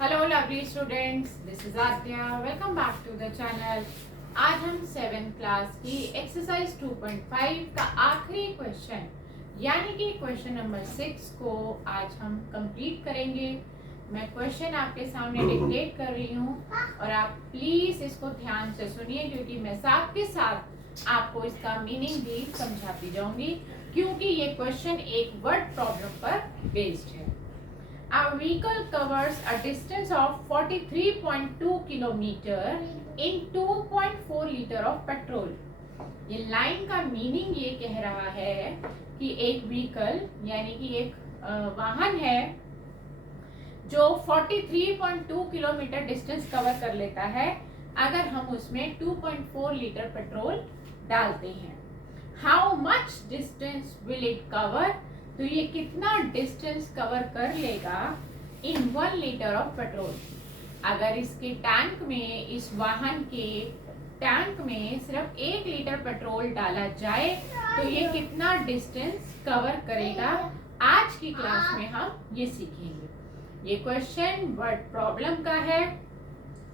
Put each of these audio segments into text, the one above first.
Hello lovely students, this is Aadya. Welcome back to the channel. आज हम 7th class की exercise 2.5 का आखिरी क्वेश्चन यानी कि क्वेश्चन नंबर 6 को आज हम कंप्लीट करेंगे। मैं क्वेश्चन आपके सामने डिक्टेट कर रही हूँ और आप प्लीज इसको ध्यान से सुनिए, क्योंकि मैं साथ के साथ आपको इसका मीनिंग भी समझाती जाऊंगी, क्योंकि ये क्वेश्चन एक वर्ड प्रॉब्लम पर बेस्ड है। A vehicle covers a distance of 43.2 kilometer in 2.4 liter of petrol. ये लाइन का मीनिंग ये कह रहा है कि एक व्हीकल यानी कि एक वाहन है जो 43.2 किलोमीटर डिस्टेंस कवर कर लेता है अगर हम उसमें 2.4 लीटर पेट्रोल डालते हैं। How much distance will it cover? तो ये कितना डिस्टेंस कवर कर लेगा इन 1 लीटर ऑफ पेट्रोल। अगर इसके टैंक में, इस वाहन के टैंक में सिर्फ 1 लीटर पेट्रोल डाला जाए तो ये कितना डिस्टेंस कवर करेगा, आज की क्लास में हम ये सीखेंगे। ये क्वेश्चन वर्ड प्रॉब्लम का है,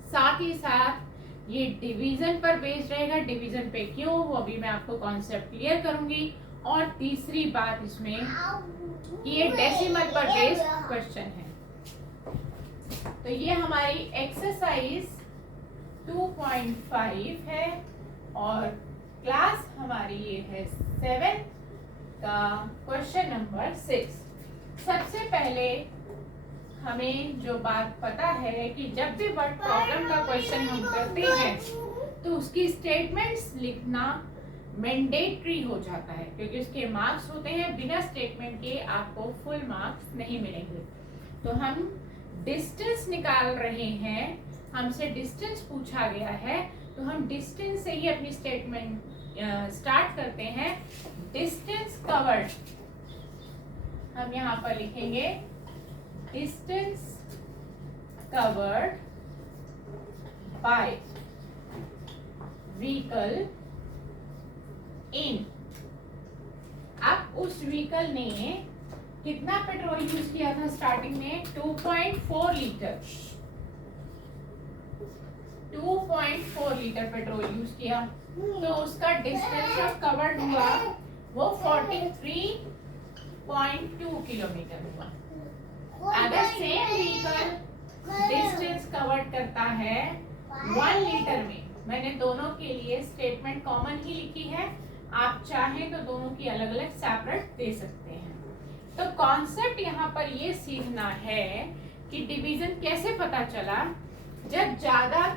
साथ ही साथ ये डिवीजन पर बेस्ड रहेगा। डिवीजन पे क्यों, वो अभी मैं आपको कॉन्सेप्ट क्लियर करूंगी। और तीसरी बात इसमें कि ये डेसिमल पर बेस्ड क्वेश्चन है। तो ये हमारी एक्सरसाइज 2.5 है और क्लास हमारी ये है 7 का क्वेश्चन नंबर 6। सबसे पहले हमें जो बात पता है कि जब भी वर्ड प्रॉब्लम का क्वेश्चन हम करते हैं तो उसकी स्टेटमेंट्स लिखना मैंडेटरी हो जाता है, क्योंकि उसके मार्क्स होते हैं। बिना स्टेटमेंट के आपको फुल मार्क्स नहीं मिलेंगे। तो हम डिस्टेंस निकाल रहे हैं, हमसे डिस्टेंस पूछा गया है, तो हम डिस्टेंस से ही अपनी स्टेटमेंट स्टार्ट करते हैं। डिस्टेंस कवर्ड हम यहाँ पर लिखेंगे, distance covered by vehicle in. अब उस व्हीकल ने कितना पेट्रोल यूज किया था स्टार्टिंग में? 2.4 लीटर। 2.4 लीटर पेट्रोल यूज किया, तो उसका डिस्टेंस जो कवर्ड हुआ वो 43.2 किलोमीटर हुआ। अगर सेम व्हीकल डिस्टेंस कवर्ड करता है 1 लीटर में, मैंने दोनों के लिए स्टेटमेंट कॉमन ही लिखी है, आप चाहें तो दोनों की अलग अलग सेपरेट दे सकते हैं। तो कॉन्सेप्ट यहाँ पर ये सीखना है कि डिवीजन कैसे पता चला। जब ज्यादा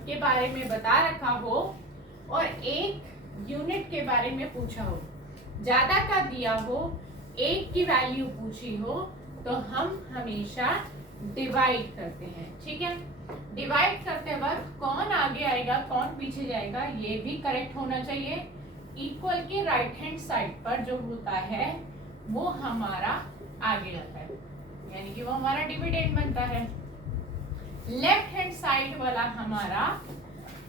के बारे में बता रखा हो और एक यूनिट के बारे में पूछा हो, ज्यादा का दिया हो, एक की वैल्यू पूछी हो, तो हम हमेशा डिवाइड करते हैं। ठीक है, डिवाइड करते वक्त कौन आगे आएगा कौन पीछे जाएगा ये भी करेक्ट होना चाहिए। इक्वल के राइट हैंड साइड पर जो होता है वो हमारा आगे आता है, यानी कि वो हमारा डिविडेंड बनता है। लेफ्ट हैंड साइड वाला हमारा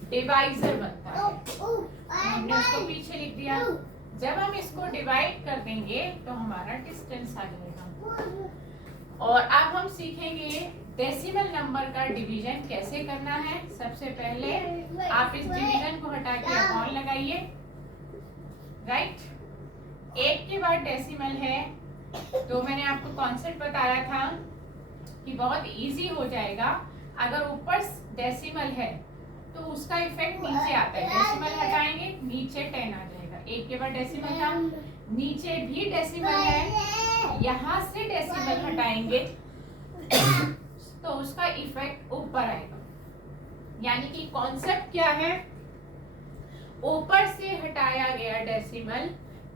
डिवाइजर बनता है, हमने उसको पीछे लिख दिया। जब हम इसको डिवाइड कर देंगे तो हमारा डिस्टेंस आ जाएगा। और अब हम सीखेंगे डेसिमल नंबर का डिवीजन कैसे करना है। सबसे पहले आप इस डिवीजन को हटा के अपॉन लगाइए, राइट। 1 के बाद डेसिमल है, तो मैंने आपको कॉन्सेप्ट बताया था कि बहुत इजी हो जाएगा। अगर ऊपर डेसिमल है तो उसका इफेक्ट नीचे आता है, डेसिमल हटाएंगे नीचे 10 आ जाएगा। 1 के बाद डेसिमल था, नीचे भी डेसिमल है, यहाँ से डेसिमल हटाएंगे तो उसका इफेक्ट ऊपर आएगा। यानी कि कॉन्सेप्ट क्या है, ऊपर से हटाया गया डेसिमल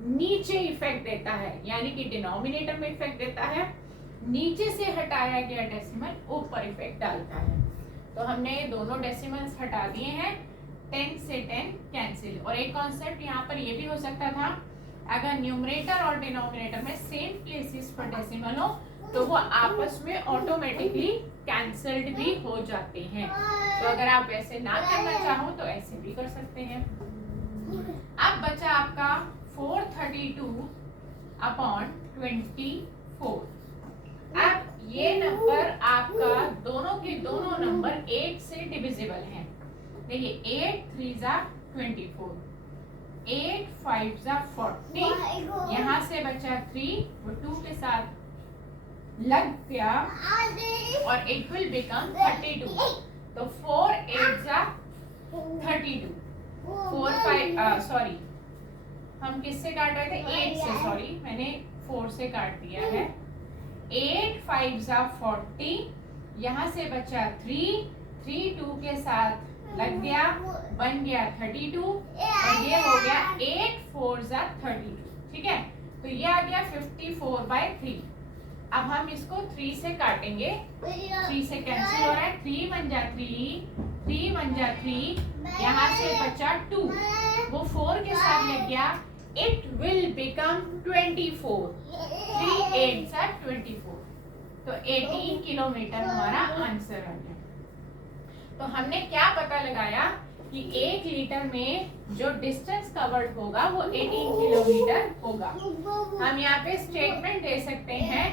नीचे इफेक्ट देता है, यानी कि डिनोमिनेटर में इफेक्ट देता है। नीचे से हटाया गया डेसिमल ऊपर इफेक्ट डालता है। तो हमने दोनों डेसिमल्स हटा दिए हैं, 10 से 10 कैंसिल। और एक कॉन्सेप्ट यहाँ पर ये भी हो सकता था, अगर न्यूमरेटर और डिनोमिनेटर में सेम प्लेसेस पर डेसिमल हो तो वो आपस में ऑटोमेटिकली कैंसल्ड भी हो जाते हैं। तो अगर आप ऐसे ना करना चाहो तो ऐसे भी कर सकते हैं। अब बचा आपका 432 अपॉन 24। अब ये नंबर आपका दोनों के दोनों नंबर 8 से डिविजिबल हैं। देखिए 8 3 जा 24, 8 5 जा 40, यहाँ से बचा 3, वो 2 के साथ लग गया और इट विल बिकम 32। तो 4 8 जा 32, 4 5 सॉरी हम किससे काट रहे थे 8 से, सॉरी मैंने 4 से काट दिया है। 8 5 जा 40, यहाँ से बचा 3, 3 2 के साथ लग गया, बन गया 32 और ये हो गया 8 4 जा 32। ठीक है, तो ये आ गया 54/3। अब हम इसको 3 से काटेंगे, 3 से कैंसिल हो रहा है, 3 1 जा 3, 3 1 जा 3, यहाँ से बचा 2, वो 4 के साथ लग गया, it will become 24, 3 8 जा 24, तो 18 किलोमीटर हमारा आंसर आ गया। तो हमने क्या पता लगाया कि 1 लीटर में जो डिस्टेंस कवर्ड होगा वो 18 किलोमीटर होगा। हम यहाँ पे स्टेटमेंट दे सकते हैं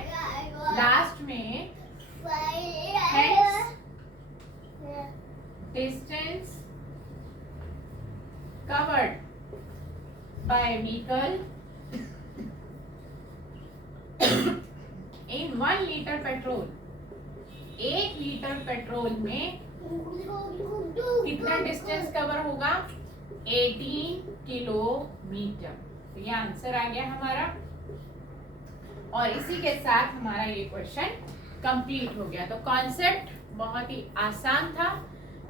लास्ट में, distance covered by vehicle in 1 litre petrol, 1 litre petrol में कितना डिस्टेंस कवर होगा 18 किलोमीटर। तो ये आंसर आ गया हमारा और इसी के साथ हमारा ये क्वेश्चन कंप्लीट हो गया। तो कॉन्सेप्ट बहुत ही आसान था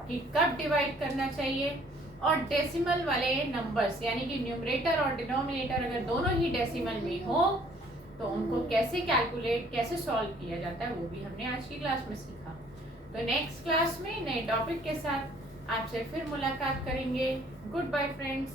कि कब डिवाइड करना चाहिए और डेसिमल वाले नंबर्स यानी कि न्यूमरेटर और डिनोमिनेटर अगर दोनों ही डेसिमल में हो तो उनको कैसे कैलकुलेट कैसे सॉल्व किया जाता है वो भी हमने आज की क्लास में सीखा। तो नेक्स्ट क्लास में नए टॉपिक के साथ आपसे फिर मुलाकात करेंगे। Good bye friends.